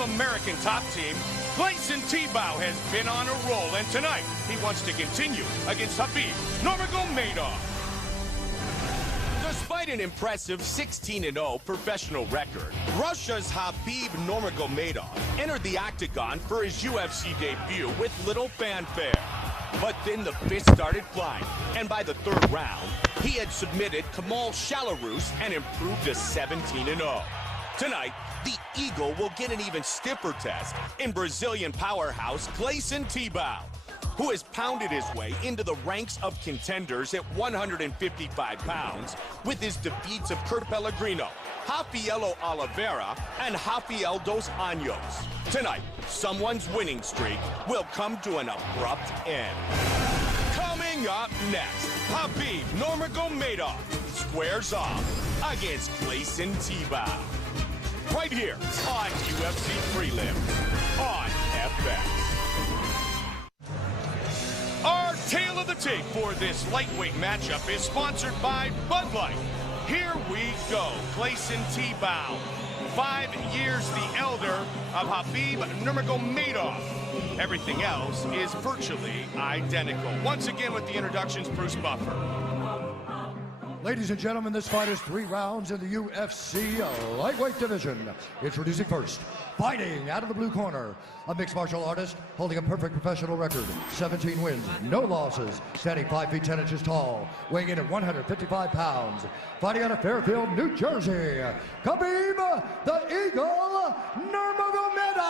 of American Top Team, Gleison Tebow has been on a roll, and tonight he wants to continue against Khabib Nurmagomedov. Despite an impressive 16-0 professional record, Russia's Khabib Nurmagomedov entered the octagon for his UFC debut with little fanfare. But then the fists started flying, and by the third round, he had submitted Kamal Shalarus and improved to 17-0. Tonight, the Eagle will get an even stiffer test in Brazilian powerhouse Gleison Tebow, who has pounded his way into the ranks of contenders at 155 pounds with his defeats of Kurt Pellegrino, Rafael Oliveira, and Rafael dos Anjos. Tonight, someone's winning streak will come to an abrupt end. Coming up next, Khabib Nurmagomedov squares off against Gleison Tebow. Right here on UFC Prelims on FX. Our tale of the tape for this lightweight matchup is sponsored by Bud Light. Here we go. Gleison Tebow, 5 years the elder of Khabib Nurmagomedov. Everything else is virtually identical. Once again with the introductions, Bruce Buffer. Ladies and gentlemen, this fight is 3 rounds in the UFC lightweight division. Introducing first, fighting out of the blue corner, a mixed martial artist holding a perfect professional record, 17 wins, no losses, standing 5 feet 10 inches tall, weighing in at 155 pounds, fighting out of Fairfield, New Jersey, Khabib the Eagle Nurmagomedov.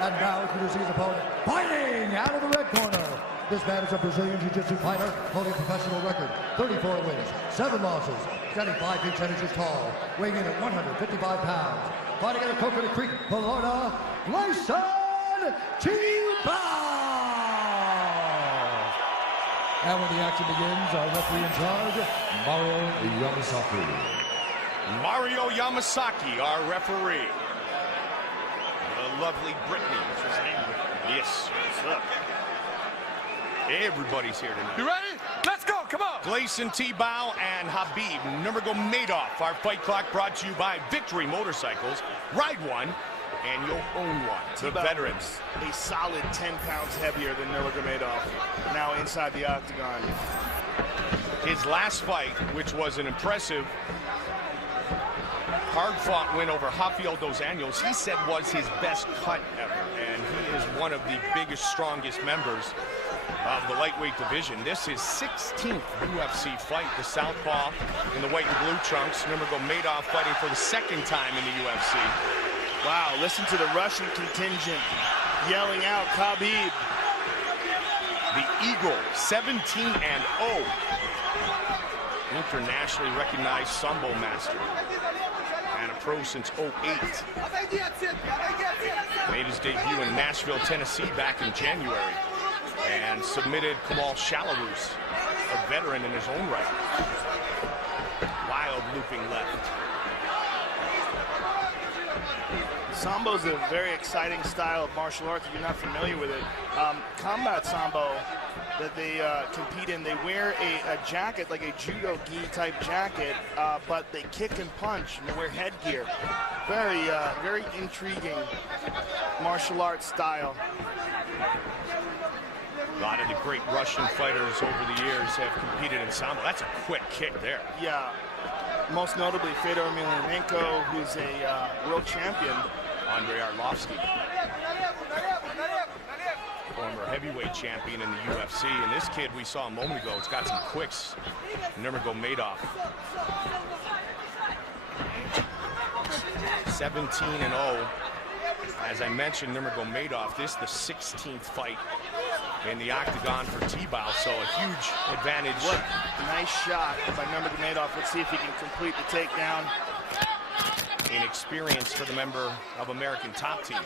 And now introducing his opponent, fighting out of the red corner. This man is a Brazilian Jiu-Jitsu fighter holding a professional record, 34 wins, 7 losses, standing 5 feet 10 inches tall, weighing in at 155 pounds, fighting out of Coconut Creek, Florida, Gleison Tebow. And when the action begins, our referee in charge, Mario Yamasaki. Mario Yamasaki, our referee. The lovely Brittany. Yes, what's up? Everybody's here tonight. You ready? Let's go, come on! Gleison Tebow and Khabib Nurmagomedov. Our fight clock brought to you by Victory Motorcycles. Ride one, and you'll own one. The veterans. A solid 10 pounds heavier than Nurmagomedov, now inside the octagon. His last fight, which was an impressive, hard-fought win over Rafael dos Anjos, he said was his best cut ever, and he is one of the biggest, strongest members of the lightweight division. This is 16th UFC fight. The southpaw in the white and blue trunks, Nurmagomedov fighting for the 2nd time in the UFC. Wow, listen to the Russian contingent yelling out Khabib. The Eagle, 17-0. Internationally recognized Sambo master. And a pro since 08. Made his debut in Nashville, Tennessee back in January. And submitted Kamal Shalarus, a veteran in his own right. Wild looping left. Sambo's a very exciting style of martial arts if you're not familiar with it. Combat Sambo that they compete in, they wear a jacket, like a judo gi type jacket, but they kick and punch and they wear headgear. Very intriguing martial arts style. A lot of the great Russian fighters over the years have competed in Sambo. That's a quick kick there. Yeah, most notably Fedor Emelianenko, who's a world champion. Andrei Arlovsky, former heavyweight champion in the UFC. And this kid we saw a moment ago has got some quicks. Nurmagomedov. 17-0. As I mentioned, Nurmagomedov, this is the 16th fight in the octagon for Tebow, so a huge advantage. What nice shot by Nurmagomedov. Let's see if he can complete the takedown. Inexperience for the member of American Top Team.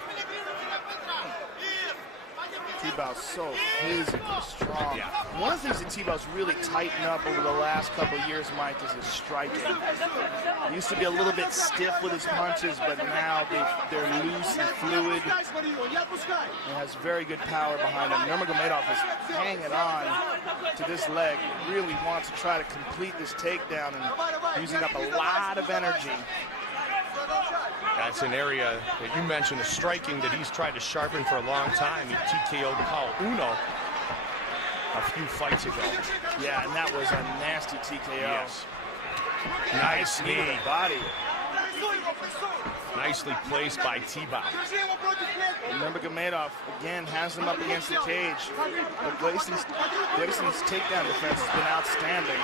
Tebow's so physically strong. Yeah. One of the things that Tebow's really tightened up over the last couple of years, Mike, is his striking. He used to be a little bit stiff with his punches, but now they're loose and fluid. He has very good power behind him. Nurmagomedov is hanging on to this leg, really wants to try to complete this takedown and using up a lot of energy. That's an area that you mentioned, the striking that he's tried to sharpen for a long time. He TKO'd Paul Uno a few fights ago. Yeah, and that was a nasty TKO. Yes. Nice knee. To the body. Nicely placed by T-Bow. Nurmagomedov again has him up against the cage. But Glayson's takedown defense has been outstanding.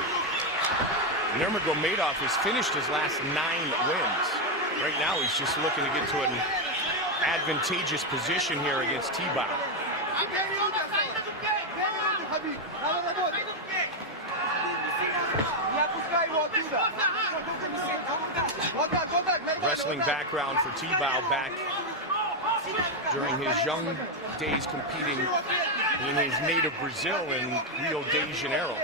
Nurmagomedov has finished his last 9 wins. Right now he's just looking to get to an advantageous position here against T-Bow. Wrestling background for T-Bow, back during his young days competing in his native Brazil in Rio de Janeiro.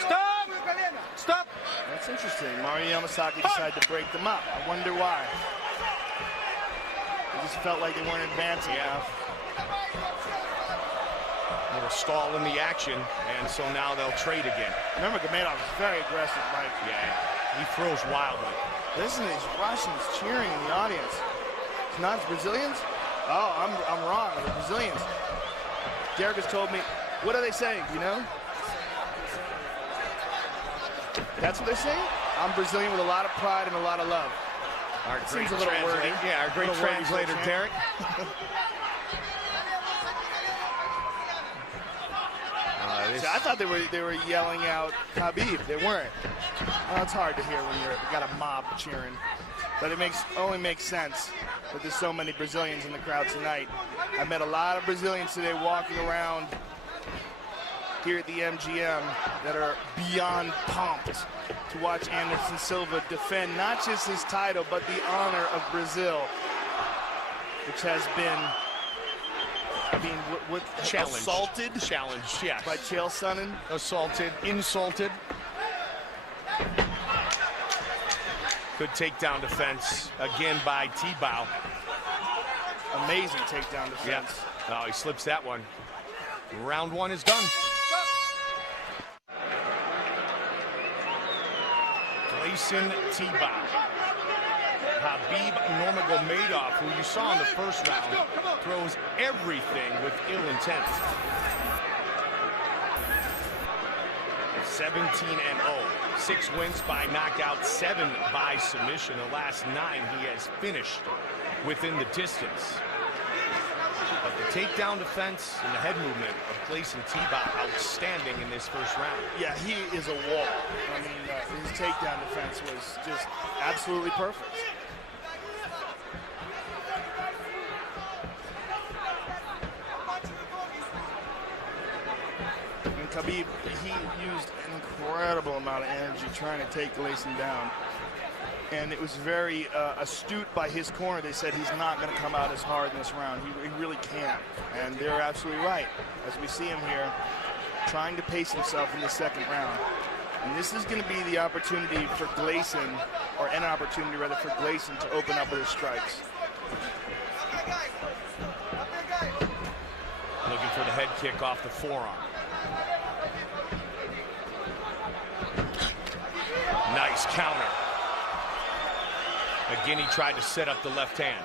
Stop! Stop! That's interesting. Mario Yamasaki decided to break them up. I wonder why. It just felt like they weren't advancing enough. A little stall in the action, and so now they'll trade again. Nurmagomedov is very aggressive, Mike. Yeah, he throws wildly. Listen to these Russians cheering in the audience. It's not Brazilians? Oh, I'm wrong. They're Brazilians. Derek has told me. What are they saying? You know? That's what they're saying? I'm Brazilian with a lot of pride and a lot of love. Our great Seems a little wordy. Yeah, our great translator, Derek. See, I thought they were yelling out Khabib. They weren't. Well, it's hard to hear when you got a mob cheering, but it only makes sense that there's so many Brazilians in the crowd tonight. I met a lot of Brazilians today walking around here at the MGM that are beyond pumped to watch Anderson Silva defend not just his title, but the honor of Brazil, which has been, what challenged. Assaulted? Challenged, yes. By Chael Sonnen? Assaulted, insulted. Good takedown defense, again by T-Bow. Amazing takedown defense. Yeah. Oh, he slips that one. Round 1 is done. Gleison T-Bow. Khabib Nurmagomedov, who you saw in the first round, throws everything with ill intent. 17-0. 6 wins by knockout, 7 by submission. The last 9 he has finished within the distance. But the takedown defense and the head movement of Gleison T-Bow outstanding in this first round. Yeah, he is a wall. I mean, his takedown defense was just absolutely perfect. And Khabib, he used an incredible amount of energy trying to take Gleison down. And it was very astute by his corner. They said he's not going to come out as hard in this round. He really can't. And they're absolutely right. As we see him here, trying to pace himself in the second round. And this is going to be the opportunity for Gleison, or an opportunity rather for Gleison to open up with his strikes. Looking for the head kick off the forearm. Nice counter. Again, he tried to set up the left hand.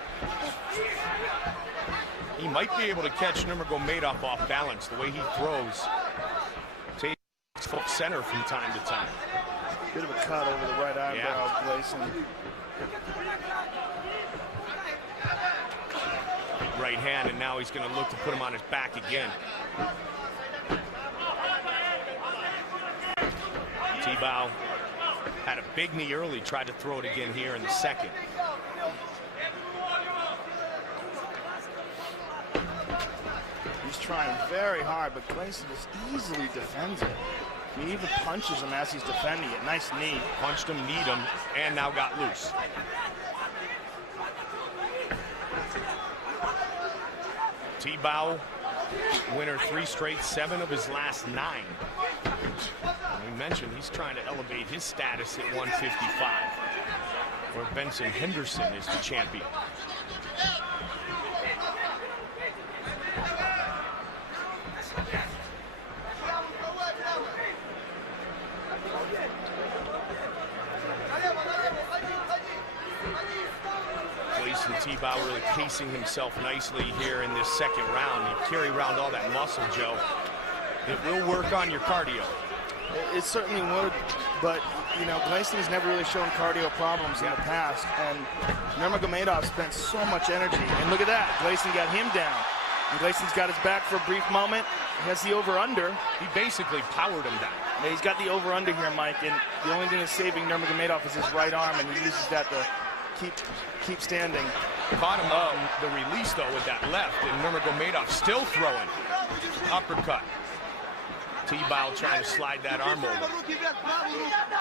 He might be able to catch Nurmagomedov off balance. The way he throws, takes full center from time to time. Bit of a cut over the right eyebrow of Gleison. Right hand, and now he's going to look to put him on his back again. T-Bow had a big knee early, tried to throw it again here in the second. He's trying very hard, but Gleison just easily defends it. He even punches him as he's defending it. Nice knee. Punched him, kneed him, and now got loose. T-Bow, winner 3 straight, 7 of his last 9. We mentioned he's trying to elevate his status at 155, where Benson Henderson is the champion. Gleison Tebow really pacing himself nicely here in this second round. You carry around all that muscle, Joe. It will work on your cardio. It certainly would, but you know, Gleison has never really shown cardio problems in the past, and Nurmagomedov spent so much energy. And look at that, Gleison got him down. And Gleison's got his back for a brief moment. He has the over-under. He basically powered him down. Yeah, he's got the over-under here, Mike, and the only thing that's saving Nurmagomedov is his right arm, and he uses that to keep standing. Caught him on the release, though, with that left, and Nurmagomedov still throwing. Uppercut. Tebow trying to slide that arm over.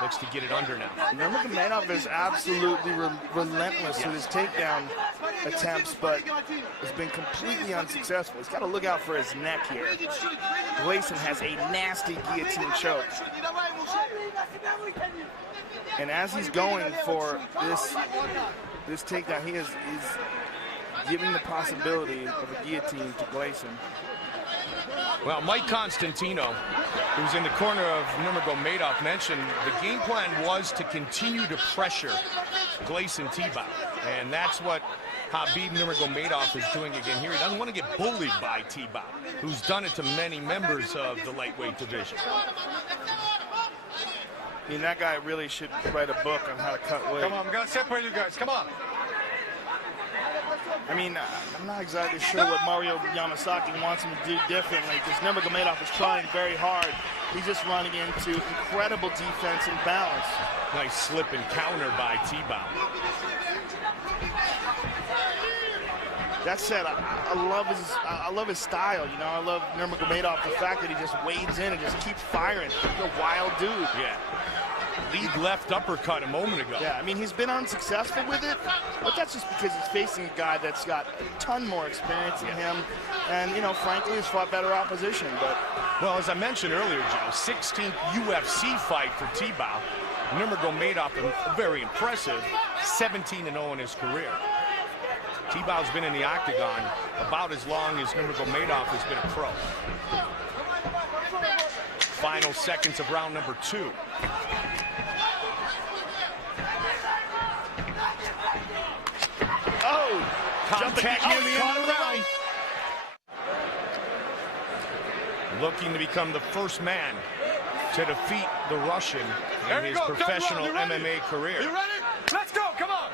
Looks to get it under now. Nurmagomedov is absolutely relentless with his takedown attempts, but has been completely unsuccessful. He's got to look out for his neck here. Gleison has a nasty guillotine choke. And as he's going for this takedown, he's giving the possibility of a guillotine to Gleison. Well, Mike Constantino, who's in the corner of Nurmagomedov, mentioned the game plan was to continue to pressure Gleison Tebow. And that's what Khabib Nurmagomedov is doing again here. He doesn't want to get bullied by Tebow, who's done it to many members of the lightweight division. I mean, that guy really should write a book on how to cut weight. Come on, I'm going to separate you guys. Come on. I mean, I'm not exactly sure what Mario Yamasaki wants him to do differently, because Nurmagomedov is trying very hard. He's just running into incredible defense and balance. Nice slip and counter by Tebow. That said, I love his style. You know, I love Nurmagomedov, the fact that he just wades in and just keeps firing. He's a wild dude. Yeah. Lead left uppercut a moment ago. Yeah, I mean, he's been unsuccessful with it, but that's just because he's facing a guy that's got a ton more experience than him, and, you know, frankly, has fought better opposition. But well, as I mentioned earlier, Joe, 16th UFC fight for Tebow. Nurmagomedov, very impressive, 17-0 in his career. Tebow's been in the octagon about as long as Nurmagomedov has been a pro. Final seconds of round number 2. oh, Contact near the end of the round. Looking to become the first man to defeat the Russian in his professional MMA career. You ready? Let's go, come on.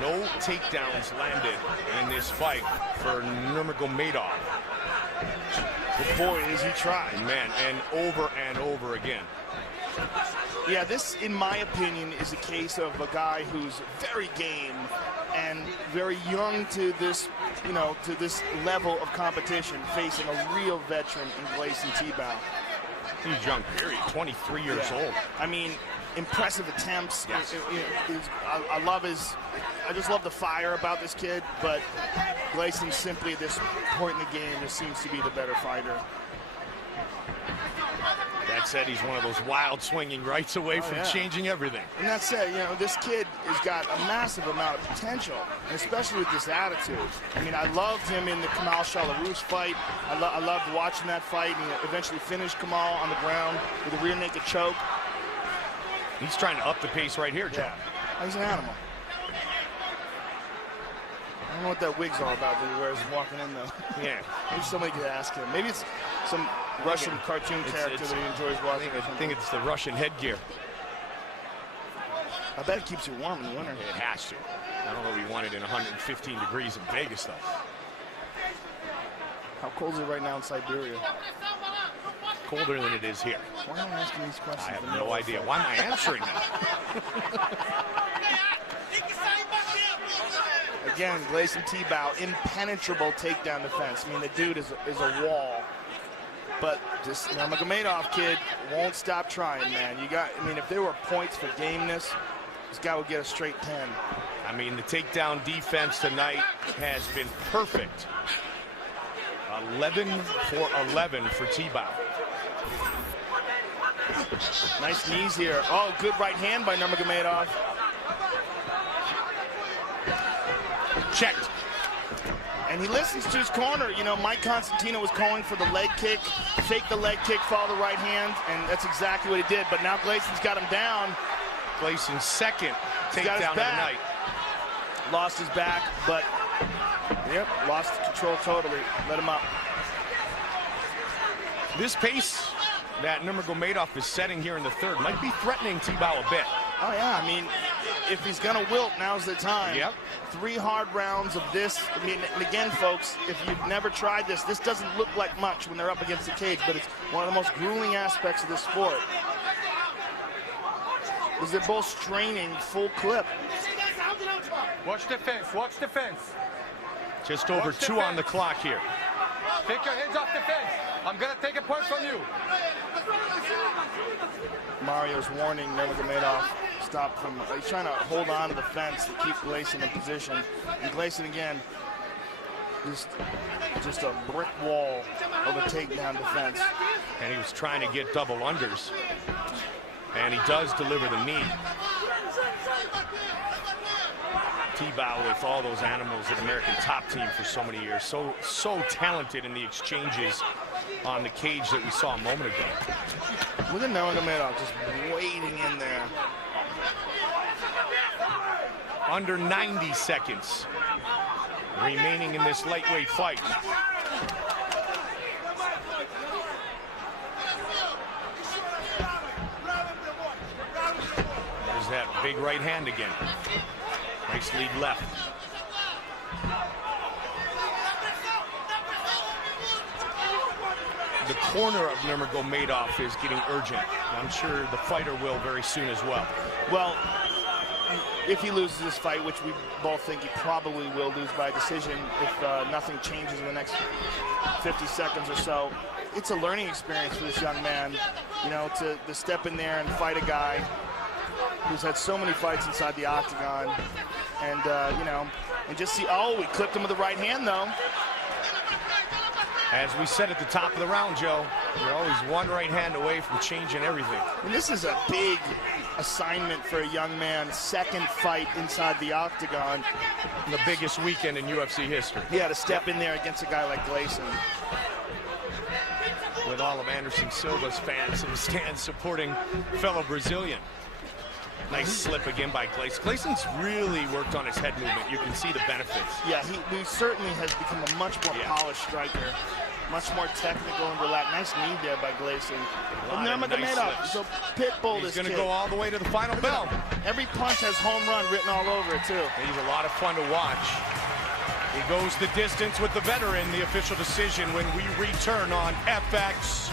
No takedowns landed in this fight for Nurmagomedov. But boy, is he trying. Man, and over again. Yeah, this, in my opinion, is a case of a guy who's very game and very young to this, you know, to this level of competition, facing a real veteran in Gleison Tebow. He's young, period. 23 years old. I mean, impressive attempts. Yes. I just love the fire about this kid, but Gleison simply at this point in the game just seems to be the better fighter. That said, he's one of those wild swinging rights away from changing everything. And that said, you know, this kid has got a massive amount of potential, especially with this attitude. I mean, I loved him in the Kamal Shalaroos fight. I loved watching that fight, and he eventually finished Kamal on the ground with a rear naked choke. He's trying to up the pace right here, Joe. Yeah, he's an animal. I don't know what that wig's all about that he wears walking in, though. Yeah. Maybe somebody could ask him. Maybe it's some Russian cartoon character that he enjoys watching. I think it's the Russian headgear. I bet it keeps you warm in the winter. It has to. I don't know if he wanted in 115 degrees in Vegas, though. How cold is it right now in Siberia? Colder than it is here. Why am I asking these questions? I have no idea. Why am I answering that? Again, Gleison Tebow, impenetrable takedown defense. I mean, the dude is a wall. But this Nurmagomedov kid won't stop trying, man. I mean, if there were points for gameness, this guy would get a straight 10. I mean, the takedown defense tonight has been perfect. 11 for 11 for Tebow. Nice knees here. Oh, good right hand by Nurmagomedov. Checked. And he listens to his corner. You know, Mike Constantino was calling for the leg kick, fake the leg kick, follow the right hand, and that's exactly what he did. But now Gleison's got him down. Gleison's second takedown of the night. lost his back, but yep, lost control totally. Let him up. This pace that Nurmagomedov is setting here in the third might be threatening Tebow a bit. Oh yeah, I mean, if he's gonna wilt, now's the time. Yep. 3 hard rounds of this. I mean, and again, folks, if you've never tried this, this doesn't look like much when they're up against the cage, but it's one of the most grueling aspects of this sport. Because they're both straining full clip. Watch the fence. Watch the fence. Just over 2 on the clock here. Take your hands off the fence. I'm going to take a point from you. Mario's warning Nurmagomedov stop from, he's trying to hold on to the fence to keep Gleason in position. And Gleason again, just a brick wall of a takedown defense. And he was trying to get double unders. And he does deliver the knee. Tebow with all those animals at American Top Team for so many years. So talented in the exchanges on the cage that we saw a moment ago. Look at Nurmagomedov just waiting in there. Under 90 seconds remaining in this lightweight fight. There's that big right hand again. Nice lead left. The corner of Nurmagomedov is getting urgent. I'm sure the fighter will very soon as well. Well, if he loses this fight, which we both think he probably will lose by decision if nothing changes in the next 50 seconds or so, it's a learning experience for this young man, you know, to step in there and fight a guy who's had so many fights inside the octagon, and you know, and just see, oh, he clipped him with the right hand though. As we said at the top of the round, Joe, you're always one right hand away from changing everything. And this is a big assignment for a young man, second fight inside the octagon. The biggest weekend in UFC history. He had to step in there against a guy like Gleason. With all of Anderson Silva's fans in the stands supporting fellow Brazilian. Nice slip again by Gleason. Gleason's really worked on his head movement. You can see the benefits. Yeah, he certainly has become a much more polished striker. Much more technical and relaxed. Nice knee there by Gleason. And Nurmagomedov is a pit bull. He's going to go all the way to the final bell. Every punch has home run written all over it, too. He's a lot of fun to watch. He goes the distance with the veteran. The official decision when we return on FX.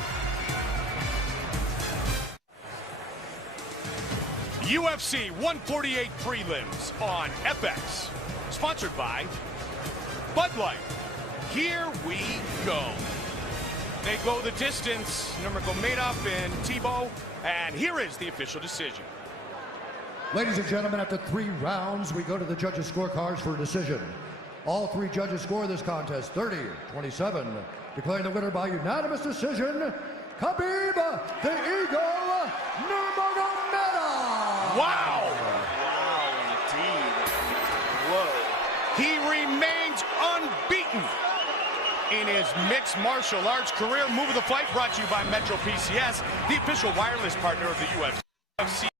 UFC 148 prelims on FX. Sponsored by Bud Light. Here we go. They go the distance, Nurmagomedov and Tebow, and here is the official decision. Ladies and gentlemen, after 3 rounds, we go to the judges' scorecards for a decision. All 3 judges score this contest 30-27, declaring the winner by unanimous decision, Khabib the Eagle Nurmagomedov. Wow! Wow, indeed. Whoa. He remains unbeaten in his mixed martial arts career. Move of the fight brought to you by Metro PCS, the official wireless partner of the UFC.